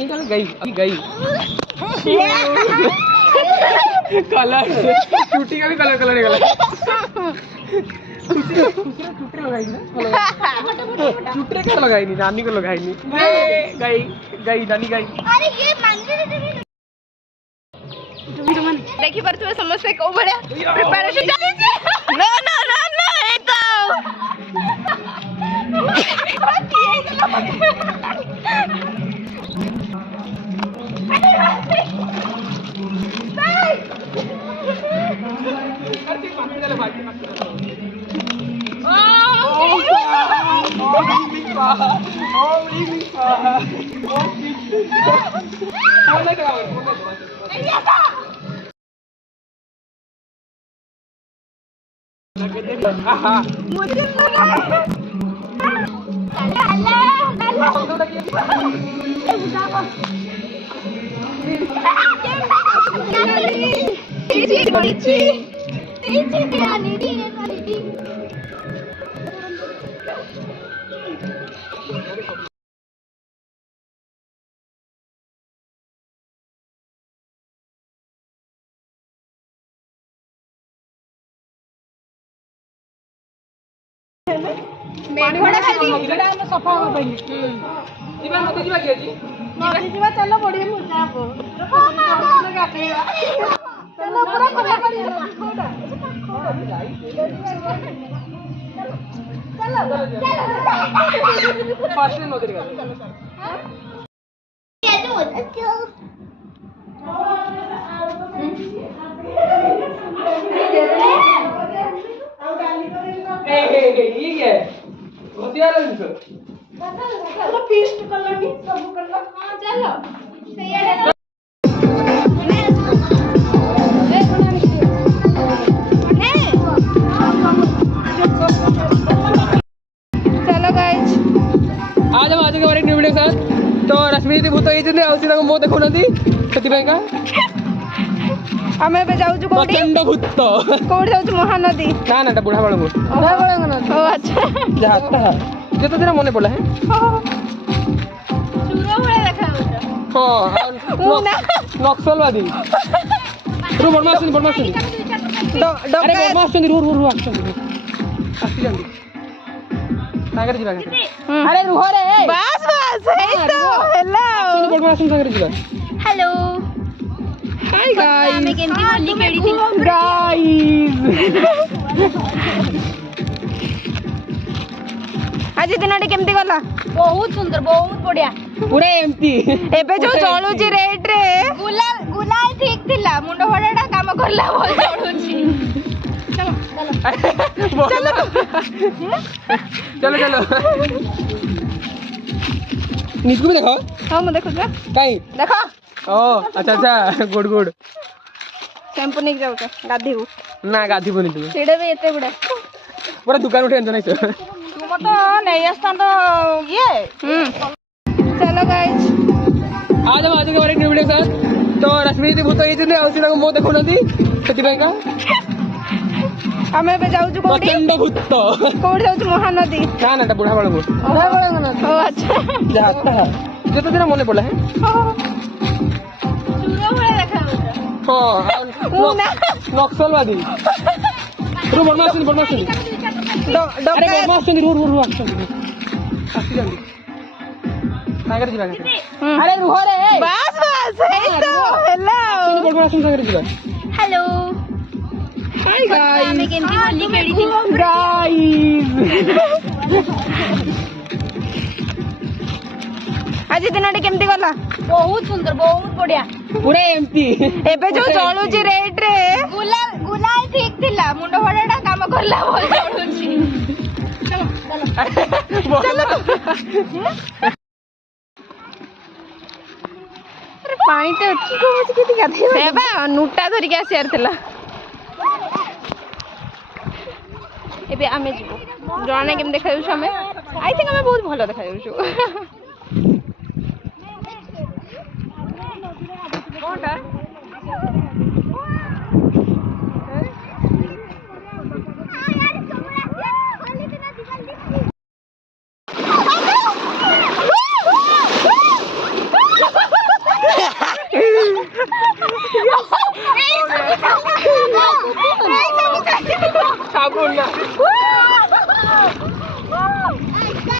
गई कलर चुटी का भी कलर निकला चुटे को लगाई नहीं नानी को लगाई नहीं गई नानी गई देखी पारे समस्ते कौ भाया प्रिपरेशन चली नो नो नो नो सफा चलो बढ़िया चलो आज हम आज के बारे न्यू वीडियो साथ तो रश्मि दीदी भूत होइछिने आउछि ताको मो देखु नदी सेति का हमें पे जाऊ कोडी प्रचंड भूत कोडी जाऊ महानदी ना ना बुढ़ा बाळंगु ओ अच्छा जाता जे तो दिन मने पड़ला है चूरो भले देखा हां मुना नक्सलवादी रु बदमाश अरे बदमाश रू आसी जल्दी सागर जीवा अरे रुहो रे बस है तो हेलो बदमाश सागर जीवा हेलो हाय गाइस हमें केमती होली केडी थी गाइस आज दिनटे केमती गला बहुत सुंदर बहुत बढ़िया पूरा एम्प्टी एबे जो चलुची रेट रे गुलाल ठीक थिला मुंडो फडाटा काम करला बोल चलुची चलो निस्कू भी देखो हां मैं देखो काई देखो ओ अच्छा गुड शैम्पू नहीं जाऊ गाधी को ना गाधी बनी तू सेडे भी एते गुडा पूरा दुकान उठे नहीं तो तू मत नहीं आस्ता तो ये चलो गाइस आज हम आज के बारे न्यू वीडियो साथ तो रश्मि दीदी भूत होइछिने आउछि ताको मो देखु नदी सेति का हमें पे जाऊ कोडी प्रचंड भूत कोडी जाऊ महानदी ना ना बुढ़ा बाळंगु ओ अच्छा जाता जे तो दिन मने पड़ला है चूरो भले देखा हां मुना नक्सलवादी रु बदमाश अरे बदमाश रू आसी जल्दी सागर जीवा अरे रुहो रे बस है तो हेलो बदमाश सागर जीवा हेलो हाय गाइस हमें केमती होली केडी थी गाइस आज दिनटे केमती गला बहुत सुंदर बहुत बढ़िया पूरा एम्प्टी एबे जो चलुची रेट रे गुलाल ठीक थिला मुंडो फडाटा काम करला बोल चलुची चलो अरे पानी तो अच्छी को मुझे किती गाधे सेबा नुटा धरि के आसियार थिला एबे आमे जीवो जणे केम देखा जाउ हमें आई थिंक हमें बहुत भलो देखा जाउ कोनटा